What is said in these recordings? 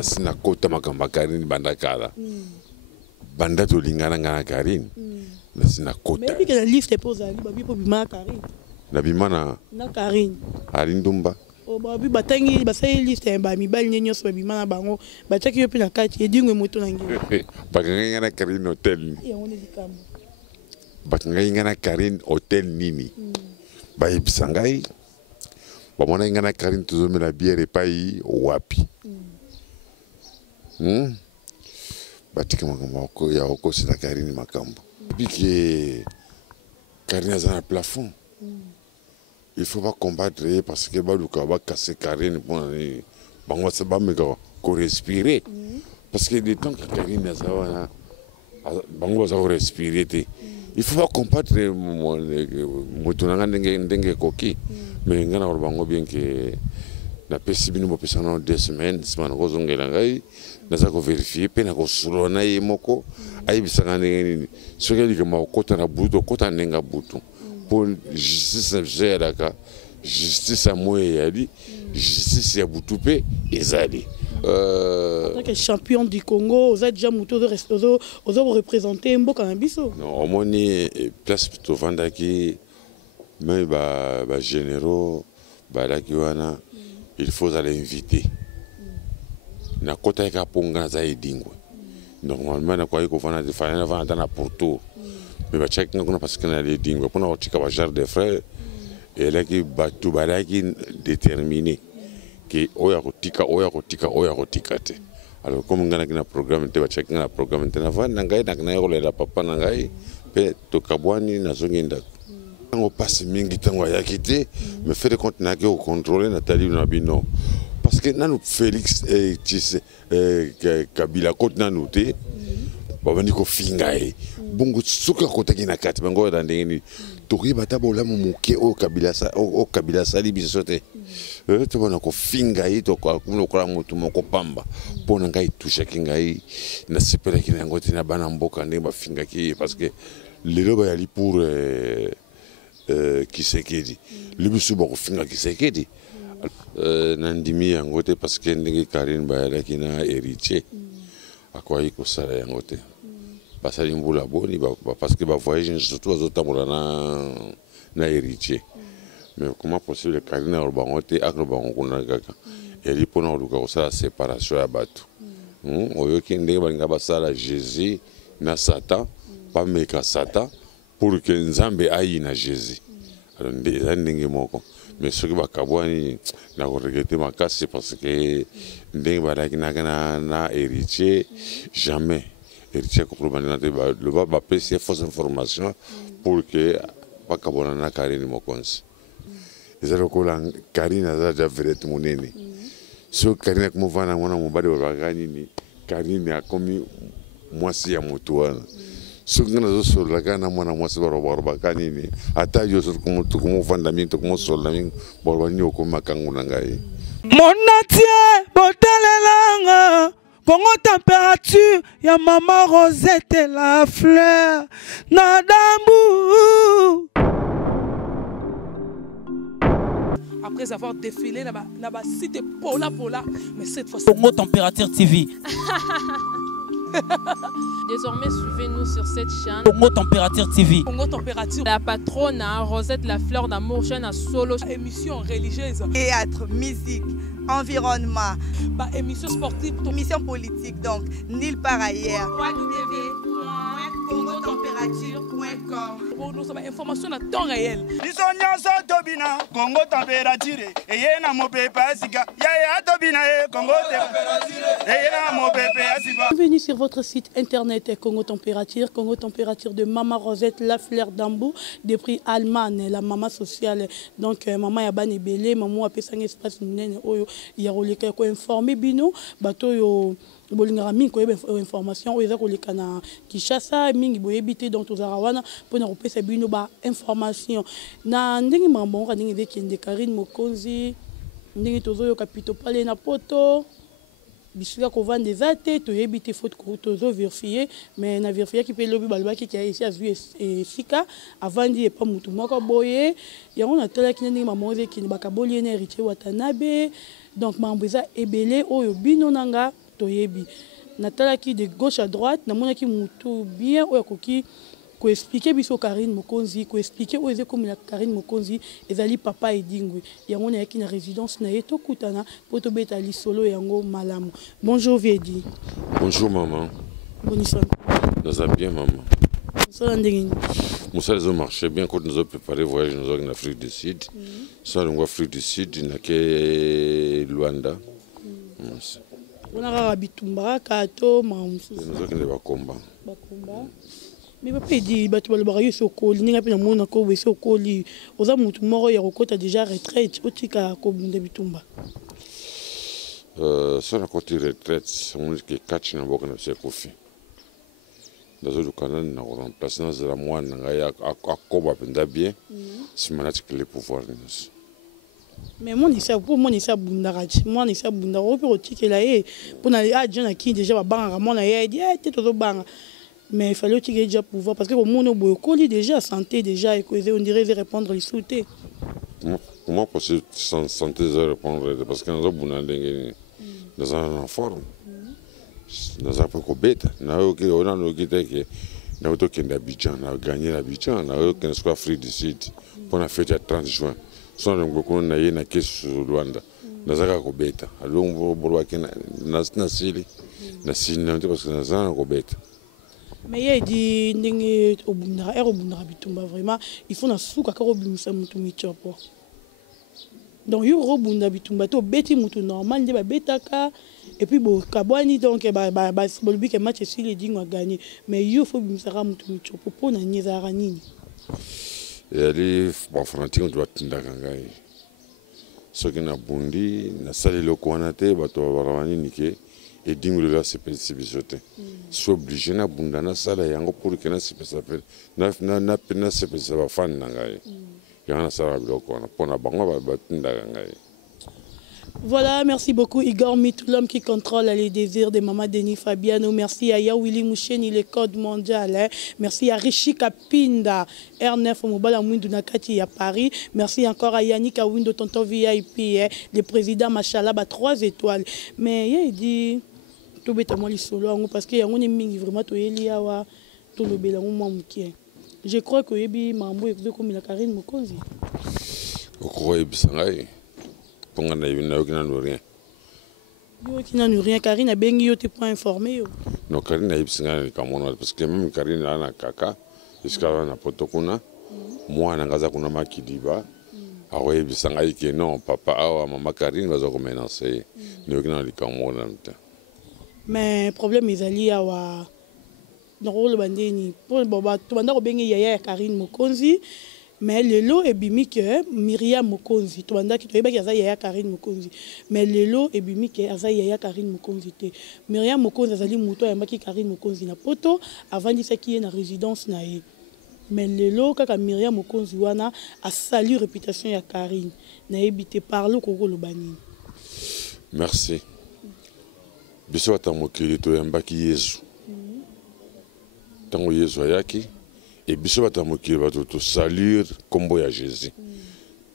Sina kota makamba Karine banda kala. Banda to lingana ngana Karine. Na sina kota. Mais que la liste pose ali babi po bima Karine. Na bimana Na Karine. Arindumba. O babi batangi basai liste ba mi bal nyenyo so bima na bango. Ba chaki yo pe na kati edingwe moto na ngi. Bakanga ngana Karine hotel. Ya on est kambo. Bakanga ngana Karine hotel nini. Ba ibisangai. Ba mona ngana Karine tuzome na bière epai wapi. Batika makambo ya okosi na Karine makambo. Biki Karine a un plafond. Il ne faut pas combattre parce que Baluka va casser Karine pour bango ça va me respirer. Parce que le temps que Karine a bango ça respirer. Il ne faut pas combattre motunanga ndenge koki. Mais ngana bango bien que na pesi bino bopesana 2 semaines semana ko zongela ngai naza ko vérifier pe na ko sulona ye moko ayibisanga nini sokeli ke makota na buto kota nenga butu pour justice zeraka justice amoye yali justice ya butu pe ezali en tant que champion du Congo vous êtes déjà muto aux représenter mboka na biso non omoni place to vandaki mais ba généraux ba lakiwana il faut aller inviter. Na kota ka ponga za edingwe. Normalement na kwa iko fana de fana vana na porto. Mais ba check ngona parce que na edingwe pona otika ba jar de frères et là qui batu baraki déterminé que oya kotika te. Alors comme ngana kina programme te ba check ngana programme te na vana ngai na yolo la papa na ngai pe to kabwani na zonginda. On passe mingi tango ya kité mais fait de compte na ke contrôler Nathalie na bino parce que nanu Félix Kabila côte nanu te ba bandi ko fingae bongo suka kota kina kati bango da ndeni to riba tabola muke o Kabila sali bisote to bana ko fingae to ko kuno kala mutu moko pamba pona ngai touche kingai na sepela kina ngoti na bana mboka ndeba finga ki parce que les loba yali pour Kisekedi libisu bako finga Kisekedi nandimi yango te parce que ndenge Karine bayala kina héritier akwa iko sala yango te basali mbula boni parce que ba voyage surtout azotambola na héritier mais comment possible Karine bango te akro bango kuna kaka eli pona luka ko sala séparation ya bato oyo ki ndenge balinga basala Jésus na Satan pas meka Satan pour que Nzambe aille na Jésus. Alors ndenge moko mais ce qui va kabwani na regretter makasi parce que ndenge baraki na héritier jamais héritier ko probablement le va passer fausse information pour que pas kabona na Karine mokonzi. Ezalo ko la Karine aza verete monene. So Karine ko mvana mwana mobali wa bagani ni Karine a komi mwasi ya mutu wana. Sungana zo sola kana mwana mwasi baroboroba kanini ata yo sur kumu fandamento kumu sola min borobani okoma kangu nangai Monatie botalelanga Congo température ya maman Rosette la fleur na dambu. Après avoir défilé là-bas site Pola mais cette fois Congo Température TV. Désormais, suivez-nous sur cette chaîne. Congo Température TV. Congo Température. La patronne Rosette la fleur d'amour, chaîne à solo. Émission religieuse. Théâtre, musique, environnement. Émission sportive. Émission politique, donc nulle part ailleurs. www.congotempérature.com. Pour nous avoir information à temps réel. Congo Température. Et y a mon pépé Asika. Yaya Tobina Congo Température. Et y a mon pépé Asika. Bienvenue sur votre site internet Congo Température de Maman Rosette la fleur d'Ambou depuis Allemagne, la maman sociale. Donc maman Yabani Belé, maman a fait un espace nene oyo yaroleka ko informer bino bato yo bolingara mingi koyeba information oyo eza koleka na Kinshasa mingi boyebite donc tozara wana pona kopesa bino ba information na ndenge mambo ndenge dekende Karine Mokonzi ndenge tozoyo kapito pale na poto bisika ko vendre des athées to yebite faute ko tozo vérifier mais na vérifier ki pe lobi balbaki ki ici azui et sika avant di pas mutu moko boye yango na tala ki ndenge mamoze ki bakaboli na héritier Watanabe donc mambo eza ebele oyo bino nanga toyebi natalaki de gauche à droite namonaki mutu bien oyo akoki koexplike biso Karine Mokonzi koexplike oyo eze komela Karine Mokonzi ezali papa edingwe yango nayaki na résidence na ye tokutana mpo tobeta lisolo yango malamu. Bonjour Viedi. Bonjour maman. Bonisa. Naza bien maman. Mosala ndenge nini? Mosala ezo marché bien quand nous avons préparé voyage nous en Afrique du Sud. Ça en Afrique du Sud nake Luanda. On a kaka bitumba kato mamusu. Nous avons bakomba. Bakomba. Mais papa dit bato balobaka yo sokoli ndenge mpe namona ko bese okoli oza mutu moko ya kokota déjà retraite otika kobunda bitumba. Ça na koti retraite on dit que catch na boka na se kofi. Dazo lukana na remplacer na zela mwana ngai akoba penda bien. Simanati que les pouvoirs nous. Mais moi ça pour moi ça bundarachi moi ça bundaro pe otikela ye pona a jona ki déjà ba banga mona ye dit te to banga. Mais il fallait qu'il y ait déjà pouvoir parce que au monde où déjà santé déjà et on dirait répondre les sauter. Comment possible santé de répondre parce que nous avons dans un forme. Nous avons pas bête. Nous avons quitté nous avons d'Abidjan, nous avons gagné l'Abidjan, nous avons gagné l'Afrique du Sud pour la fête à 30 juin. Sans le beaucoup on a eu na caisse sur Luanda. Nous avons bête. Alors on va que nasili parce que nous avons bête. Mais il dit ndenge obundara bitumba vraiment il faut na suka ka robimisa mutu michopo. Donc yo robunda bitumba to beti mutu normal nde ba betaka et puis bo kabwani donc ba bolobi ke match sur les dingwa gagner mais yo faut bimisa mutu michopo pona nyezara nini. Et ali ba fanatique on doit tindaka ngai. Soki na bundi na sali lokwana te bato barawani nike et dingue là c'est bisoté soit obligé na bundana sala yango pour que na s'appelle na pena c'est va fan ngai yana sala biloko na pona bango ba tinda ngai. Voilà, merci beaucoup Igor Mitou, l'homme qui contrôle les désirs de Maman Denis Fabiano. Merci à Yawili Moucheni, le code mondial. Hein. Merci à Rishi Kapinda, R9 Mobala Mwindu Nakati à Paris. Merci encore à Yannick Awindo Tonton VIP, hein, le président Machalab à 3 étoiles. Mais il dit tout bêtement les solo parce que on est mingi vraiment to eliawa to le belango mwamukie. Je crois que yebi mambo exo comme la Karine Mokonzi. Okoro ebisangai. Ponga na yina okina no rien. Yo kina no rien Karine a bengi yo te pas informé yo. No Karine ebisangai kamono parce que même Karine ana kaka jusqu'à na potokuna mwana ngaza kuna makidiba. Awe ebisangai que non papa awa mama Karine va zo menacer. Ne okina likamono nta. Mais problème ezali awa ndolo bandeni pour baba to banda ko bengi yaya Karine Mokonzi mais lelo ebimi ke Myriam Mokonzi to banda ki to yeba ki aza yaya Karine Mokonzi mais lelo ebimi ke aza yaya Karine Mokonzi te Myriam Mokonzi azali muto ya maki Karine Mokonzi na poto avandisa ki na résidence na ye mais lelo kaka Myriam Mokonzi wana a salué réputation ya Karine na ebité parlo ko lobani. Merci. Biso atamokili to yambaki Yesu. Tango Yesu ayaki et biso atamokili bato to saluer kombo ya Jésus.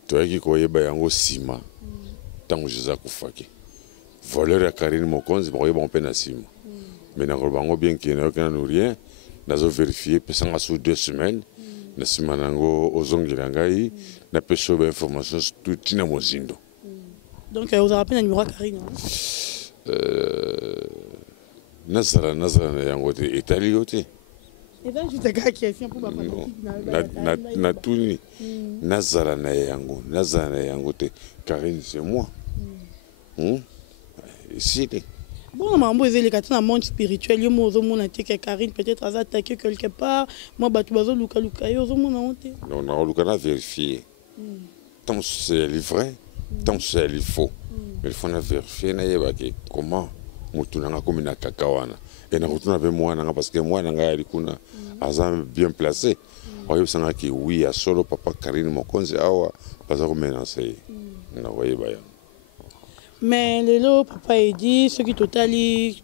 To yaki ko yeba yango sima. Tango Jésus akufaki. Voleur ya Karine Mokonzi ba yeba mpe na sima. Mais na ko bango bien ki na kana rien, nazo vérifier pesanga sous 2 semaines. Na sima nango ozongela ngai na peso ba information tout na mozindo. Donc vous rappelez le numéro Karine. Nazara na yango te Italie yote. Et là juste gars question pour papa na tuni Nazara na yango te Karine c'est moi. Ici bon mambo ezeli kati na monde spirituel yo mozo mona te que Karine peut-être a attaqué quelque part moi batu bazo luka yo zo mona honte. Non na luka na vérifier. Tant c'est vrai, tant c'est faux. Mais il faut vérifier na yeba ke comment mutu nanga komi na kakawana et na kutuna pe moi nanga parce que moi nanga yali kuna azam bien placé oyo sanga ki oui a solo papa Karine Mokonzi awa baza ko menacer na yeba ya. Mais lelo papa dit ce qui totali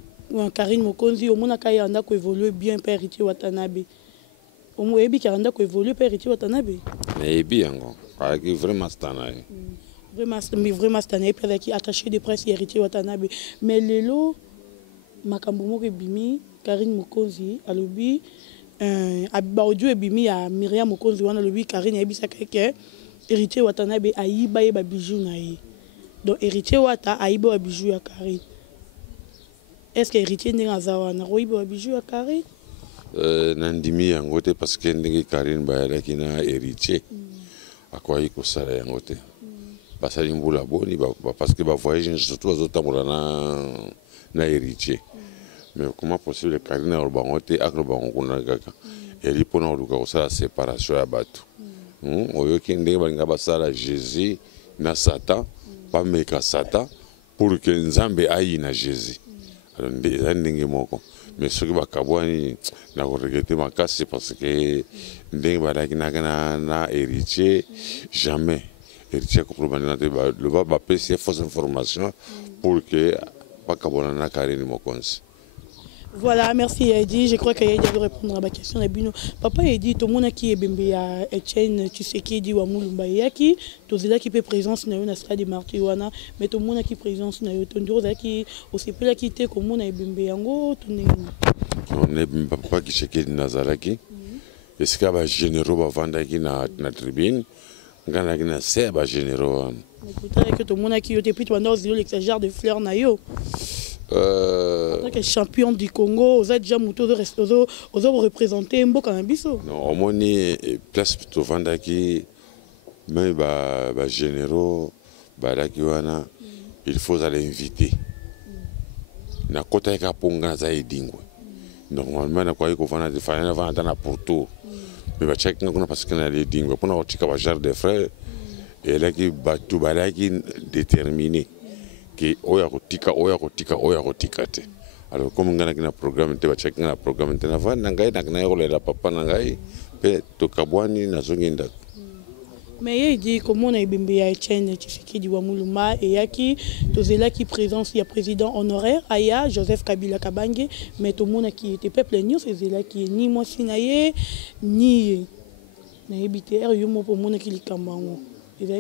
Karine Mokonzi au mona kaya anda ko évoluer bien père Héritier Watanabe au mo ebi ka anda ko évoluer père Héritier Watanabe mais ebi yango aki vraiment stana vraiment cette année qui attaché de presse Héritier Watanabe mais lelo makambo moko ebimi Karine Mokonzi alobi ba audio ebimi ya Myriam Mokonzi wana alobi Karine ayebisaka ke héritier watana be ayiba ye ba bijou na ye. Donc héritier wata ayiba ba bijou ya Karine. Est-ce que héritier ndenge azawana royiba ba bijou ya Karine? Nandimi yango te parce que ndenge Karine bayalaki na héritier akwai kosala yango te. Basali mbula boni parce que ba voyage surtout azotambola na héritier. Mais comment possible Karine alobango te akolobango kuna kaka. Eli pona oluka kosala séparation ya bato. Oyoki ndenge balinga basala Jésus na Satan pas meka Satan pour que Nzambe aille na Jésus. Alors ndenge moko. Mais ce qui va kabwani na regretter makasi parce que ndenge balaki na héritier jamais héritier ko problème le va passer fausse information pour que pas kabona na Karine Mokonzi. Voilà, merci Eddie. Je crois qu'Eddie a répondre à ma question. Papa Eddie, tout le monde qui est bimbe à Etienne, tu sais qui dit Wamulumba Yaki, tout cela qui peut présence na une stade de Martiwana, mais tout le monde qui présence na une tondose qui aussi peut la quitter comme on a bimbe yango tout n'est. On est papa qui sait qui Nazaraki. Est-ce qu'il y a généraux va vendre qui na tribune, gana qui na c'est ba généraux. Mais peut-être que tout le monde qui était puis toi dans l'exagère de fleurs na yo. Champion du Congo, vous êtes déjà représenté Mboka Nabiso. Non, au moins place plutôt Vandaki, mais bah généraux, bah là il faut aller inviter. Na kota ka ponga za edingwe. Normalement na kwa iko vana de fana vana na Porto. Mais ba check ngona parce que na edingwe pona otika ba jar de frères et là qui batu balaki déterminé. Que oya kotika te. Alors comme ngana kina programme te ba check ngana programme te na va ngai na yolela papa ngai pe to kabwani na zongenda. Mais il dit comment on a bimbe ya Etienne Tshisekedi wa Mulumba et yaki tozela qui présence ya président honoraire aya Joseph Kabila Kabange mais tout le monde qui était peuple ni c'est là qui ni moi sinaye ni na BTR yo mo pour monde qui likambango.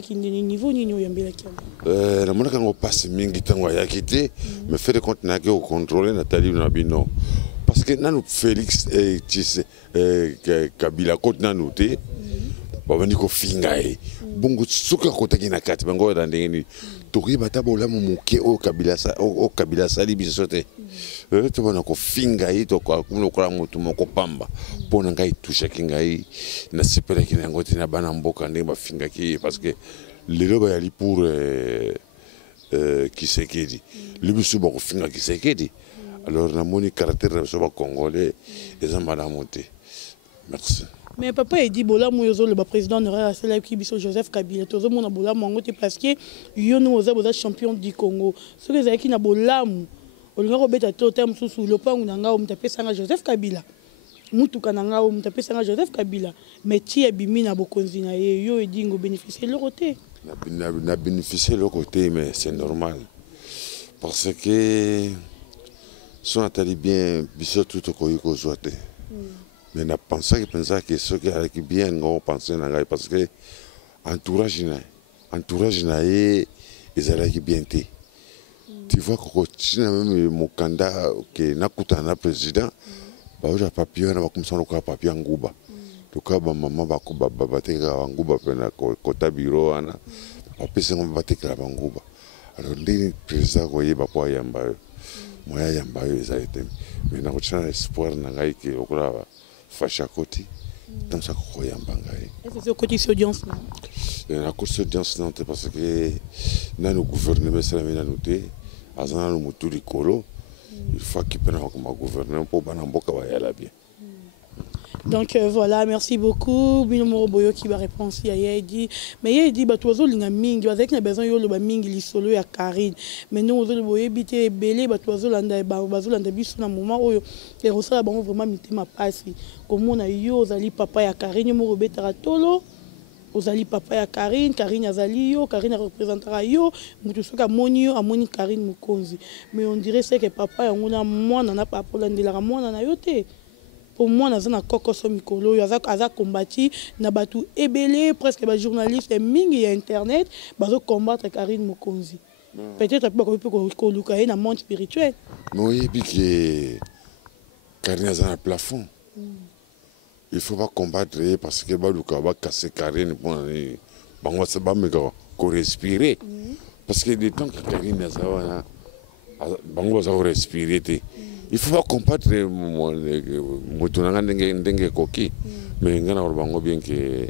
Qui niveau ni la monnaie quand on passe mingi tango ya quitté mais fait de compte na que contrôler Nathalie Nabino parce que nanu Félix et Kabila côte nanu te ba bani ko fingae bungu suka kota kina kati bango da ndengeni toki batabola muke o Kabila sali bisote to bana ko fingae to ko kula mutu moko pamba pona ngai touche kingai na sepela kina ngoti na bana mboka ndenge ba fingaki parce que lelo ba yali pour Kisekedi libisu ba ko finga Kisekedi alors na moni caractère so ba congolais ezamba na monter merci. Mais papa il dit bola moyozo le président honoraire cela qui biso Joseph Kabila tozo mona bola mongo te parce que yo no oza champion du Congo ce que zaki na bolamu olinga ko beta to terme sous le pangu na ngao mtapesa nga Joseph Kabila mutuka na ngao mtapesa nga Joseph Kabila mais ti abimi na bokonzi na ye yo edingo bénéficier le côté na bénéficier le côté mais c'est normal parce que son atali bien biso tout ko yiko zoate. Mais na pensé que ce qui est bien on pensait na parce que entourage na et ezalaki bien té. Tu vois que même mon candidat que nakuta na président ba oja papier na bakumsa ko papier nguba. To ka ba mama ba ko ba bateka nguba pena kota bureau ana apesa ngomba bateka ba nguba. Alors ndi président ko yeba po yamba moya yamba yo ezalite. Mais na ko chana espoir na ngai ke okura Facha Koti, dans sa koyambangaye. Est-ce que c'est côté audience là? La course audience non parce que na nous gouvernement ça na noté, azana no muturi kolo, il faut qu'il prenne comme gouvernement pour banamboka ba yala bien. Donc voilà, merci beaucoup. Bino Boyo qui va répondre si il dit mais il dit ba tozo linga mingi avec na besoin yo lo ba mingi li solo ya Karine. Mais nous ozo le boye bité belé ba tozo landa ba bazo landa biso na moment oyo et rosala ba vraiment mitema pasi. Comme na yo ozali papa ya Karine mo robetara tolo. Ozali papa ya Karine, Karine azali yo, Karine représentera yo, mutu soka moni yo amoni Karine Mokonzi. Mais on dirait c'est que papa yango na mwana na papa landela mwana na yo te. Pour moi, nous avons un cocoso mikolo, nous avons combattu, nous avons ébélé presque les journalistes, mingi et internet, nous avons combattre Karine Mokonzi. peut-être que Luka est dans le monde spirituel. Oui, puis que Karine est dans le plafond. Il ne faut pas combattre parce que Luka va casser Karine pour respirer. Parce que le temps que Karine est là, il va respirer. Il faut pas combattre les coquilles. Mais il y a bien que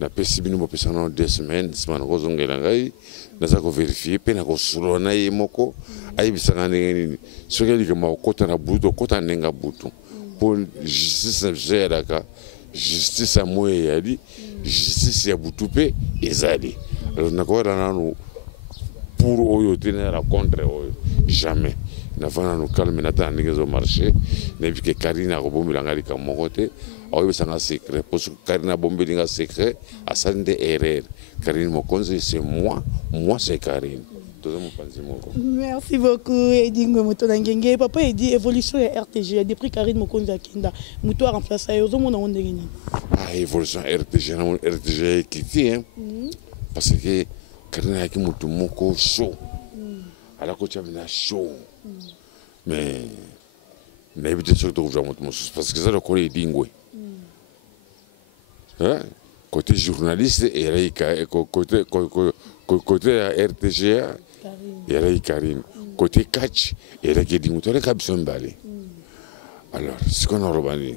na pesi bino bopesa na 2 semaines simana kozongela ngai naza ko vérifier pe na ko sulona ye moko ayibisanga nini soki alike makota na butu kota nenga butu pour justice géraka justice moye yali justice ya butu pe ezali alors nakola nanu pour oyo tena la contre oyo jamais na fana no calme na ta ndenge zo marché na bi ke Karina ko bomila ngali ka mokote ayo sanga secret parce que Karina bombeli nga secret a sande erreur Karine Mokonzi c'est moi c'est Karine. Merci beaucoup Edingo Motonangenge. Papa il dit évolution et RTG depuis Karine Mokonzi Akinda muto a remplacé ozo mona ondenge ni. Ah évolution RTG kiti hein. Parce que Karine a ki mutu moko chaud. Ala ko chamina chaud. Mais n'habite surtout parce que ça le collègue Dingwe. Côté journaliste, côté RTGA, il y a Karine. Côté catch, il y a Guédimou. Alors, ce qu'on a rebandi.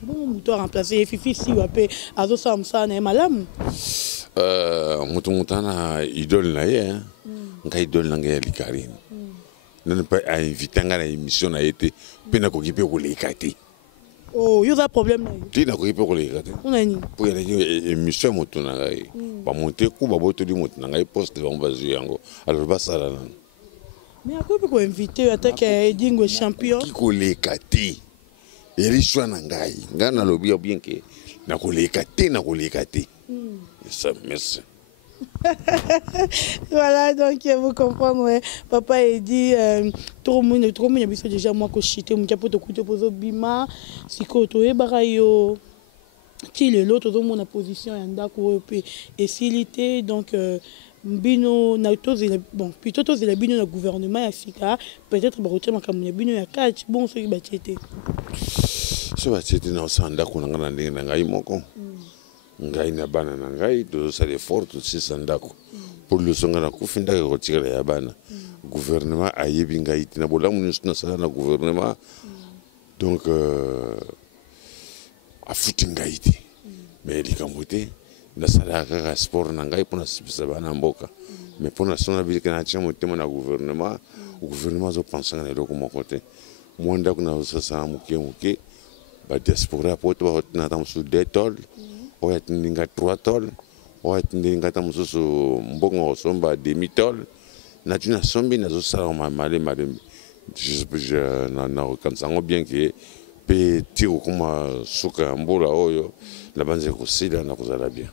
Bon, tu as remplacé Fifi si ou après Azo Samsa na malam. Moutoumountana idole na ye, nga idole na nga Karine. Non pas à inviter à émission a été peine à occuper pour les cater. Oh, il y a un problème. Tu n'as pas pour les cater. On a une. Pour les émissions Moutounagaï. Pas monter coup, pas botter du Moutounagaï poste devant Bazuyango. Alors, bah ça là. Mais à quoi peut-on inviter à attaquer Dingo champion? Qui colle les cater. Et les choix n'angaï. Gana lobby bien que n'a collé les cater, n'a collé les cater. Ça, merci. Voilà, donc vous comprenez, papa a dit trop de monde a déjà moi que chité mon capot de couteau pour bima si koto e barayo qui le l'autre tout mon position et ndako et s'ilité donc bino na tous bon plutôt tous les bino na gouvernement africain peut-être ba rotima comme bino ya catch bon ce qui ba chité so ba chité na ndako na ngana ndenge na ngai moko ngai na bana na ngai to ça les fort aussi sandako pour le songa na kufinda ko tikala ya bana gouvernement ayebi ngai tina bolamu na sala na gouvernement donc a futi ngai ti mais likambote na sala ka sport na ngai pona sipisa bana mboka mais pona sona bi kana chamo tema na gouvernement zo penser na loko mokote mwanda kuna sasa muke ba diaspora poto ba na tam su detol on a été 3 tol, on a été mbongo somba demi tol, na tuna sombi na zo sala male je na kansango bien que pe tiro kuma suka mbola oyo la banze ko sila na kozala bien.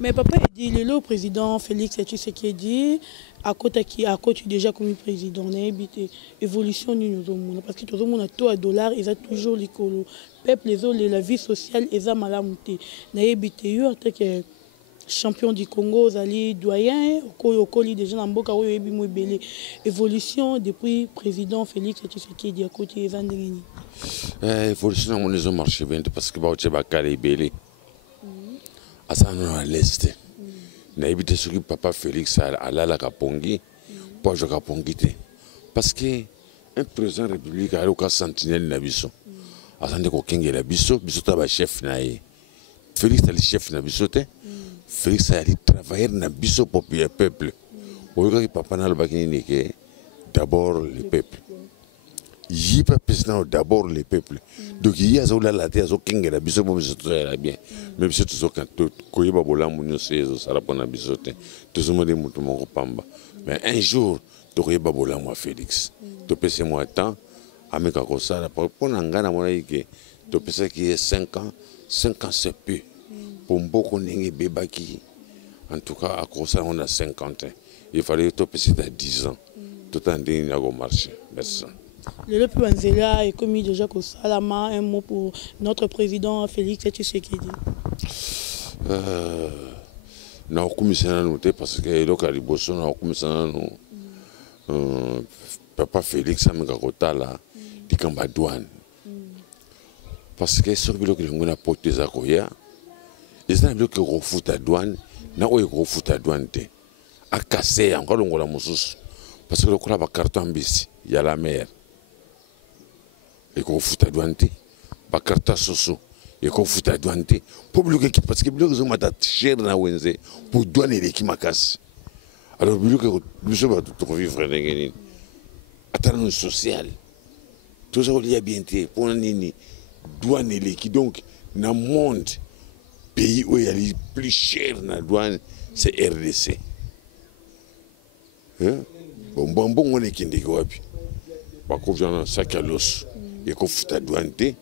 Mais papa il dit le président Félix Tshisekedi à côté déjà comme président n'a habité évolution du monde parce que tout le monde a tout à dollar ils a toujours l'écolo peuple les autres la vie sociale ils a malamuté n'a habité en tant que champion du Congo zali doyen au colis déjà dans mboka oyo ebi mo belé évolution depuis président Félix Tshisekedi à côté ils andengini évolution mon les marché bien parce que ba o tsheba kale belé asana à l'est na habité sur papa Félix alala kapongi pour jouer kapongi te parce que un président république a au sentinelle na biso asande ko kengela biso ta ba chef na ye Félix ali chef na biso te Félix ali travailler na biso pour le peuple oyo papa na ba kini ke d'abord le peuple il pas président d'abord le peuple donc il y a zola la terre zo kengela biso pour biso la bien même si tout quand ko yeba bola munyo sezo sala pona biso te tout monde mutu moko pamba mais un jour to yeba bola moi Félix to pese moi temps ameka ko sala pour ngana mona yike to pese qui est 5 ans c'est peu pour beaucoup n'engue bebaki en tout cas à cause on a 50 ans il fallait to pese à 10 ans tout en dingue à go marcher merci. Le Panzela est commis déjà qu'au Salama, un mot pour notre président Félix Tshisekedi. na okumisana nanu te parce que eloko ya liboso na okumisana nanu papa Félix ameka kotala likambo ya douane parce que soki biloko elingo na poto eza koya eza na biloko ekofuta douane na oyo ekofuta douane te akase yango alongola mosusu parce que lokola bakarton mbisi ya la mer ekofuta douane te bakarton soso ekofuta douane te po biloko eki parce que biloko ezomata cher na wenze po douane eleki makasi alors biloko biso bato tokovivre ndenge nini ata nano social toza kolia bien te mpona nini douane eleki donc na monde pays oyo yali plus cher na douane c'est RDC bongo nekendeki wapi bakovia na sac ya loso ekofuta douane te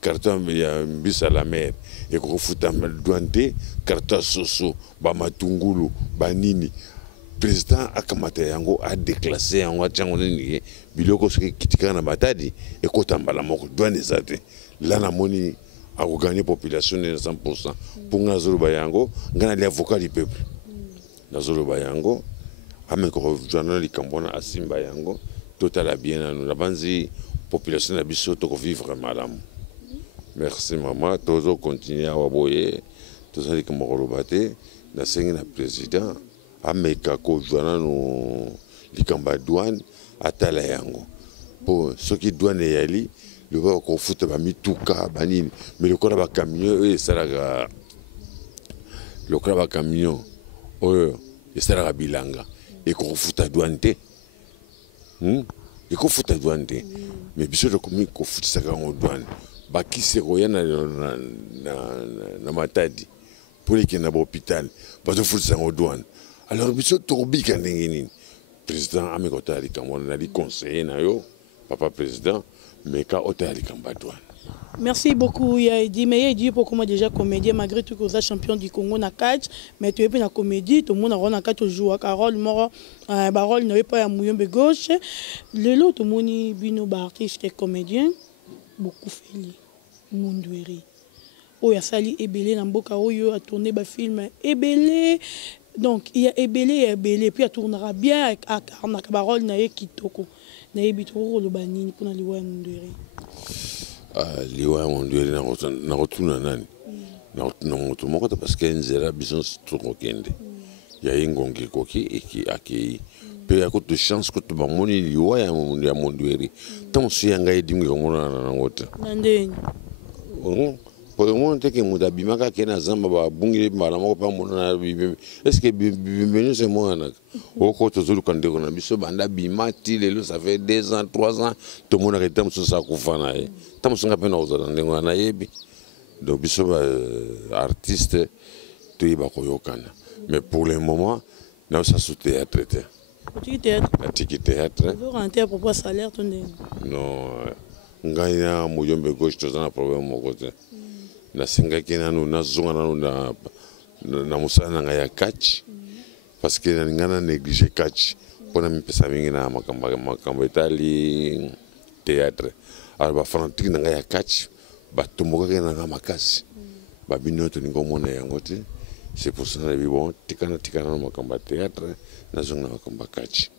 carton ya mbisi à la mer ekofuta douane te carton soso bamatungulu banini président akamata yango a déclassé yango atiango nini biloko soki kitikaka na batadi ekotambala moko douane eza te la namoni akoganye population na 100% mpo nga nazoloba yango nga nali avocat du peuple nazoloba yango ameka kozwa na likambo wana asimba yango totala bien nanu na banzi population na biso tokovivre malamu. Merci mama, tozo continuer awa boye tozali likambo koloba te nasengi na président ameka kozwa nanu likambo ya douane atala yango po soki douane eyali lokola kofuta bamituka banini mais lokola bacamion oyo esalaka lokola bacamion oyo esalaka bilanga ekofuta douane te ekofuta douane te mais biso tokomi kofutisaka yango douane bakisi koya na matadi mpo lekende na bahôpital bazofutisa yango douane alors biso tokobika ndenge nini président ameka otala likambo wana nali conseiller na yo papa président meka otala likambo ya douane. Merci beaucoup Yaedi. Mais Yaedi pour comment déjà comédien malgré tout que vous êtes champion du Congo na catch, mais tu es pas na comédie, tout le monde a na catch joue à Carole Moro, Barol n'avait pas un mouillon de gauche. Le lot tout le monde bino ba artiste et comédien beaucoup feli Mundweri. Oh ya sali ebelé na mboka oyo a tourné ba film ebelé. Donc il y a ebelé puis a tournera bien à Karna Barol na kitoko. Na ebitoro le banini pour na liwa Mundweri. Liwa Mundweri na rotuna nani na moto moko parce que nzela bison trop kende ya ingongi koki eki aki pe ya ko de chance ko to bamoni liwa ya Mundweri tant so yanga edingi komona na ngota ndeni pour le moment que muda bimaka kena zamba ba bungi mala moko pa mona est-ce que bienvenue c'est moi na oko to zulu kande ko na biso banda bimati lelo ça fait 2 ans 3 ans to mona ke tam so sa kufana e tam so ngapena ozana ndengo na yebi donc biso ba artiste to iba koyokana mais pour le moment na ça sous théâtre tiki théâtre vous rentrer à propos salaire ton non ngaya muyombe gauche to zana problème moko te na singaki nanu nazonga nanu na musana nga ya catch parce que ngana négliger catch pona mpesa mingi na makambo etali théâtre alors ba fanatique nga ya catch batomboka na makasi ba binoto ningo mona yango te c'est pour ça que bon tikana na makambo théâtre nazonga na makambo catch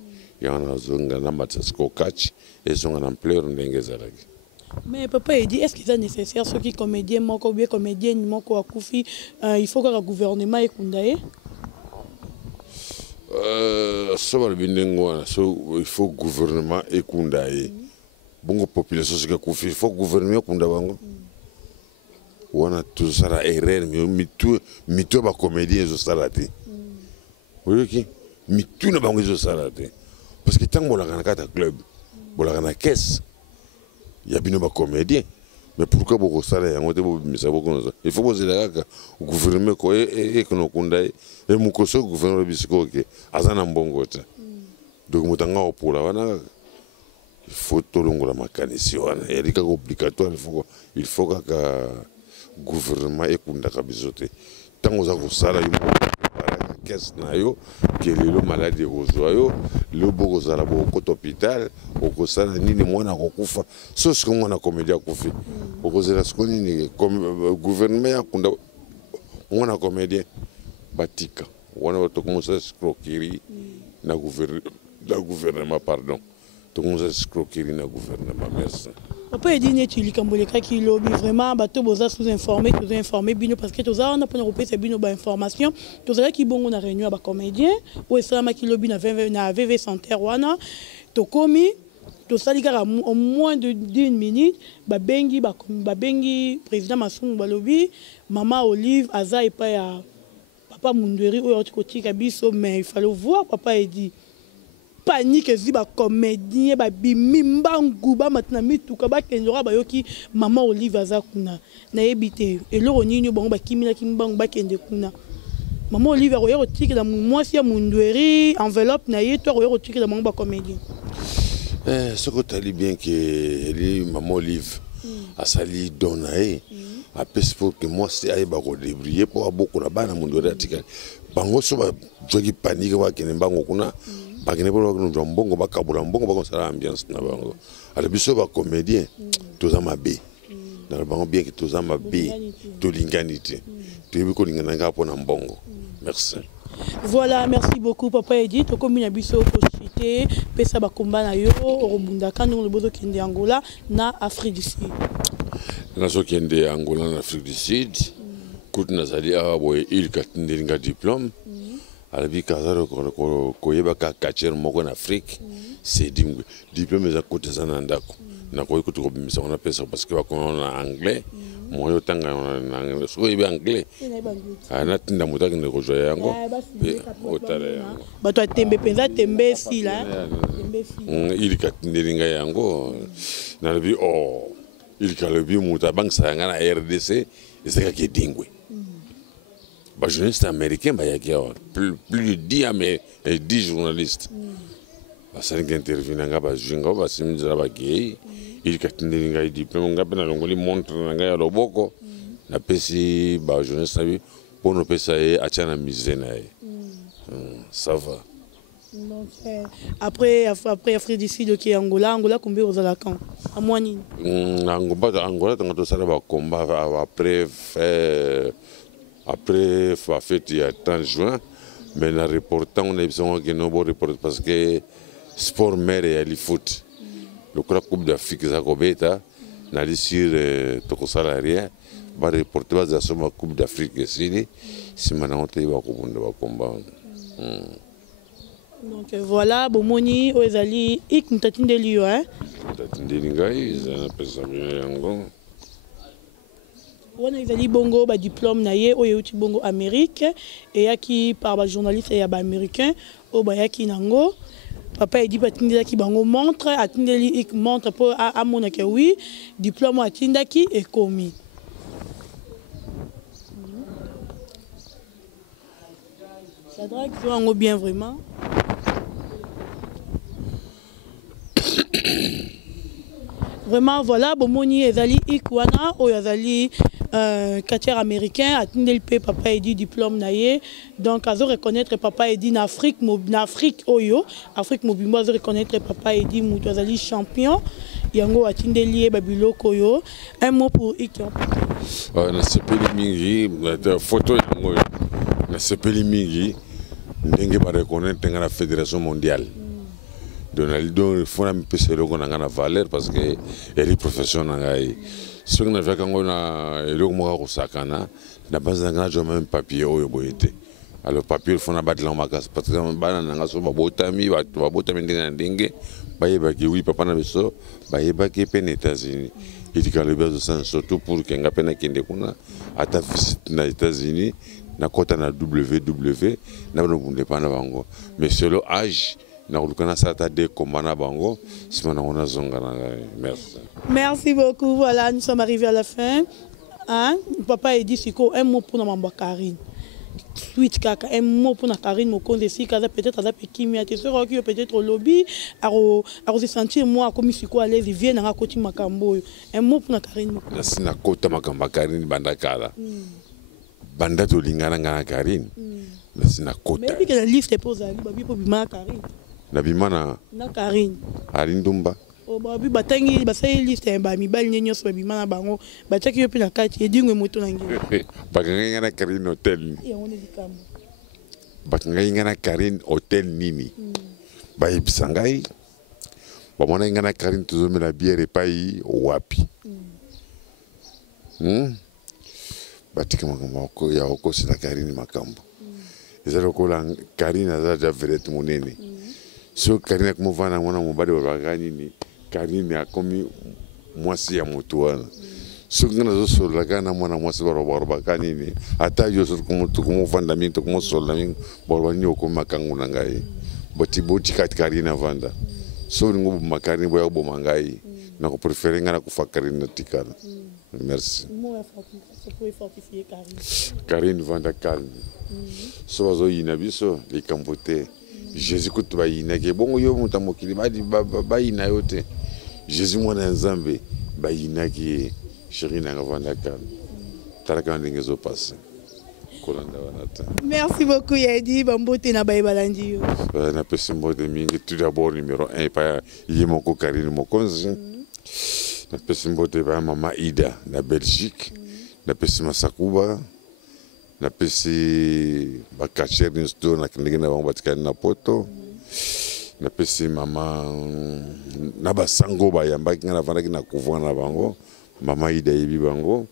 yana zonga na matsasko catch ezonga na pleur ndenge zalaki. Mais papa il dit est-ce qu'il est nécessaire ceux qui comédien moko bien comédien moko akufi il faut que le gouvernement ekundaye so ba binengo so il faut gouvernement ekundaye bongo population ce que akufi il faut gouvernement ekunda bango wana tout ça la erreur mitu ba comédien zo salate oyoki mitu na bango zo salate parce que tant bolaka na kata club bolaka na caisse il y a bien des comédiens mais pourquoi beaucoup ça là on il faut poser la gaga gouvernement ko et que nous kundai et mukoso gouvernement bisiko ke azana mbongo ta donc mutanga opula wana il faut tolongola makanisi wana erika obligatoire il faut que gouvernement ekunda kabizote tango za kusala yumo caisse na yo que le malade ozwa yo le boko za la boko hôpital okosala nini mwana kokufa so ce qu'on a comédie akufi okozela ce nini comme gouvernement yakunda mwana comédien batika wana to commencer escroquerie na gouvernement pardon. To commencer escroquerie na gouvernement. Merci. Papa Edi neti likamboleka ki lobby vraiment bato boza sous-informé, tous informés bino parce que toza on a pas repérer bino ba information, toza ki bongo na réunion ba comédien ou esama ki lobby na VV Santerre wana to komi to sali kaka au moins de 1 minute ba bengi président Masumu ba lobby maman Olive aza et pas ya papa Mundweri ou autre côté biso mais il fallait voir papa Edi panique zi ba comédien ba bimimbangu ba matna mituka ba kendora ba yoki maman Olive aza kuna na ebité eloko nini bongo ba kimina kimbangu ba kende kuna maman Olive a royo tiki la mwasi ya Mundweri enveloppe na ye to royo tiki la bongo ba comédien ce que tu as dit bien que maman Olive a sali donaé a pes pour que moi c'est aïe ba ko débrouiller pour beaucoup na bana Mundweri atika bango so ba jogi panique wa kene bango kuna bakene pour que mbongo bakabula mbongo bakonsala ambiance na bango ala biso ba comédien toza mabe na bango bien que toza mabe to linganité to bi ko lingana nga pona mbongo. Merci. Voilà, merci beaucoup papa Edi to komi na biso ko chité pesa ba komba na yo robunda kanu le bozo kende Angola na Afrique du Sud. Na so kende Angola na Afrique du Sud kuti nazali awa boye il katindelinga diplôme alabi kazaro ko yeba ka kacher moko na Afrique c'est dingwe diplôme za kote sana ndako na ko ikuti ko bimisa on pesa parce que ba kona anglais mo yo tanga na anglais so yeba anglais ana tinda mutaki ne ko joya yango otale ba to tembe penza tembe si la tembe si il katindelinga yango na labi oh il kalobi muta bank sa ngana RDC c'est ka dingwe. Bah, journaliste américain, bah, il y a plus de 10 journalistes. Bah, ça qui intervient, bah, Jingo, bah, c'est une gay. Il y a des diplômes, il montre, il y a des bocaux. La PC, bah, journaliste, pour nous payer, à tiens la misère. Ça va. Donc, après Afrique du Sud, qui est Angola, combien vous allez quand à Moigny. Angola, tant ça va combat après la fête il y a 30 juin, mais la reportant on a besoin que nous reporter parce que sport mer et le foot. Le Coupe d'Afrique ça cobeta, na sur toko salarié, va reporter base à la Coupe d'Afrique ici, si maintenant on va combat. Donc voilà, Bomoni, Oezali, ik mtatinde liyo hein. Mtatinde ngai, ça pesa bien yango. On a eu bongo ba diplôme na ye oyo uti bongo Amérique et yaki par ba journaliste ya ba américain o ba yaki nango papa Edi batindela ki bango montre atindeli ik montre pour a mona ke oui diplôme atindaki et commis. Ça drague so bien vraiment. Vraiment voilà bomoni ezali ikwana o ezali quartier américain atindel pe papa Edi diplôme naie donc azo reconnaître papa Edi na Afrique oyo Afrique mobimbo azo reconnaître papa Edi mutu ezali champion yango atindeli ba biloko yo un mot pour Ikion. Na sepeli mingi la photo yango na sepeli mingi ndenge ba reconnaître na fédération mondiale. Donaldo il faut un peu se reconnaître na valeur parce que elle est professionnelle. Ce qu'on a fait quand on a le mot sakana na base d'un jour même papier oyo boyete. Alors papier il faut na battre la makas parce que bana nga so babotami ndenge bayeba ki oui papa na biso bayeba ki pe na États-Unis. Il dit que le besoin surtout pour que nga pena kende kuna ata visite na États-Unis na kota na WW na bonde pa na bango. Mais sur le âge merci beaucoup. Voilà, nous sommes arrivés à la fin. Hein? Papa a dit Siko, un mot pour ma Karine. Suite kaka, un mot pour Karine, mon compte ici, peut-être à la Pékimia, peut-être au lobby, à se sentir moi comme Siko à l'aise, il vient à côté de Makambo. Un mot pour Karine. La Sinakota Makamba Karine Bandakala. Banda to Lingana Karine. La Sinakota. Mais puis que la liste est posée, il faut bien Karine. Nabimana na Karine Arindumba o babi batangi basai liste ba mibali nyenyo so bimana bango bataki yo pe na kati edingwe moto na ngi baganga na Karine hotel ya on est bakangai ngana Karine hôtel nini ba ibisangai ba mona ngana Karine tuzomela bière epai wapi batika makambo ya okosi na Karine makambo ezalo kola Karine azaja vedette monene so Karine kumuvana mwana mobali babagani ni Karine akomi mwasi ya mutu wana so ngana zo sola na mwana mwasi barobakani ni ata yo so kumuvanda mingi to kumosola mingi borobani okoma kangu na ngai boti kat Karine vanda so ngo makarine boya bo mangai na ko préférer ngana kufa Karine tikala. Merci. Karine vanda calme. So bazo yina biso les campote. Jésus kutu ba yina ke bongo yo mutamokili ba yina yote. Jésus mwana nzambe ba yina ke chéri na vanda calme. Talaka ndingezo passe. Kolanda wanata. Merci beaucoup Yedi Bambote na Baïbalandi yo. Na pesimbo de mingi tout d'abord numéro 1 pa yimoko Karine Mokonzi. Na pesimbo de ba mama Ida na Belgique. Na pesima Sakuba. Na pesi ba kacher nisto na kindegena ba batikana na poto. Na pesi mama na basango ba yamba ngana vanda kina kuvana bango. Mama Ida yibi bango.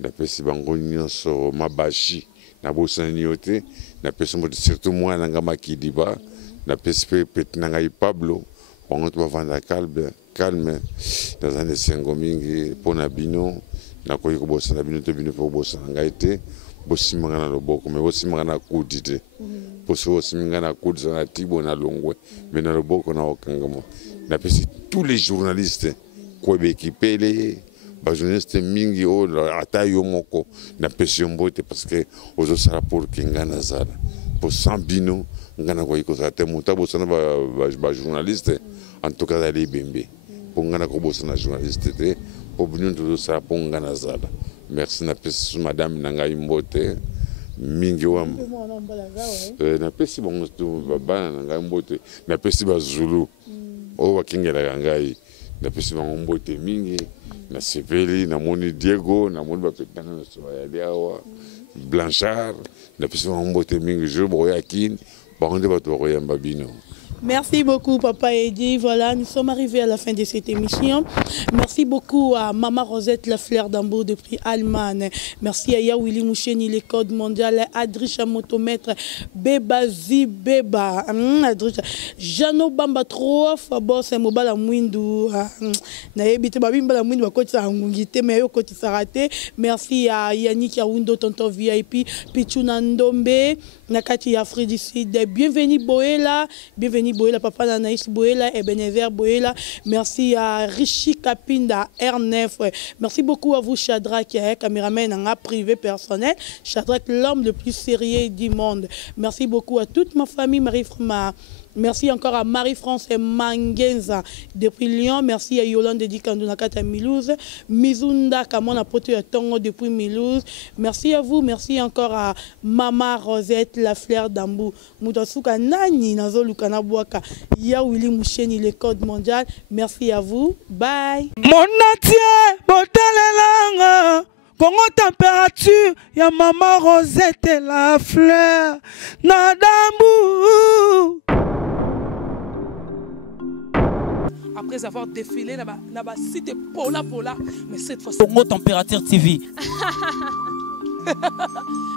Na pesi bango nyonso mabashi na bosani yote na pesi mo surtout moi na ngama kidiba na pesi pet na ngai Pablo bango to bavanda calme dans un sengo mingi pona bino na koyi ko bosana bino to bino po bosana ngai te bosimanga na loboko me bosimanga na kudi te poso bosimanga na kudi na tibo na longwe me na loboko na okangamo na pesi tous les journalistes ko be ekipele ba journaliste mingi o ata yo moko na pesi mbote parce que ozo sala pour kingana zala pour sambino ngana ko iko sa te mutabo sana ba journaliste en tout cas les bembe pour ngana ko bosana journaliste te pour bino to sala pour ngana zala. Merci na pesi madame nanga mbote mingi wa na pesi bongo to baba nanga mbote na pesi ba Zulu o wakingela ngai na pesi bongo mbote mingi na sepeli na moni Diego na moni bapetana na soya diawa Blanchard na pesi bongo mbote mingi je boya kin bande bato royamba bino. Merci beaucoup, Papa Eddy. Voilà, nous sommes arrivés à la fin de cette émission. Merci beaucoup à Maman Rosette, la fleur d'Ambo de prix Allemagne. Merci à Yawili Moucheni, les codes mondiaux, Adricha Motomètre, Beba Zibeba, Adricha, Jano Bamba Trof, Boss et Mobala Mwindu, Naebite Babimba la Mwindu, Kotsa Angungite, mais au côté Sarate. Merci à Yannick Yaoundo, Tonton VIP, Pichuna Ndombe, Nakati Afri Sud. Bienvenue Boela, bienvenue Boela, Papa Nanaïs Boela, Ebenezer Boela. Merci à Rishi Kapinda, R9. Merci beaucoup à vous, Shadrach, caméraman en privé personnel. Shadrach, l'homme le plus sérieux du monde. Merci beaucoup à toute ma famille, Marie-Frama. Merci encore à Marie-France et Mangenza depuis Lyon. Merci à Yolande Dikandunakata Milouz. Mizunda Kamona Poto Tongo depuis Milouz. Merci à vous. Merci encore à Mama Rosette, la fleur d'Ambou. Moutasuka Nani Nazolukana Bwaka. Yawili Moucheni, le code mondial. Merci à vous. Bye. Mon atier, botalelanga. Congo température, ya Maman Rosette la fleur Nadambu. Après avoir défilé là-bas, c'était Pola, mais cette fois-ci... Congo Température TV.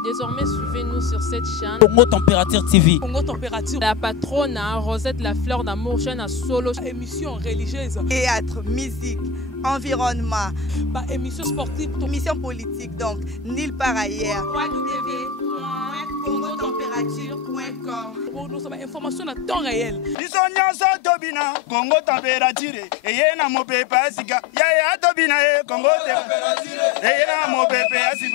Désormais, suivez-nous sur cette chaîne. Congo Température TV. Congo Température. La patronne, Rosette la fleur d'amour, chaîne à solo. Émission religieuse. Théâtre, musique, environnement. Bah, émission sportive. Émission politique, donc, nulle part ailleurs. www.congotempérature.com. Nous avons information à temps réel. Bisonyanso tobina Congo température eyena mopepe asika yaya tobina Congo température eyena mopepe asika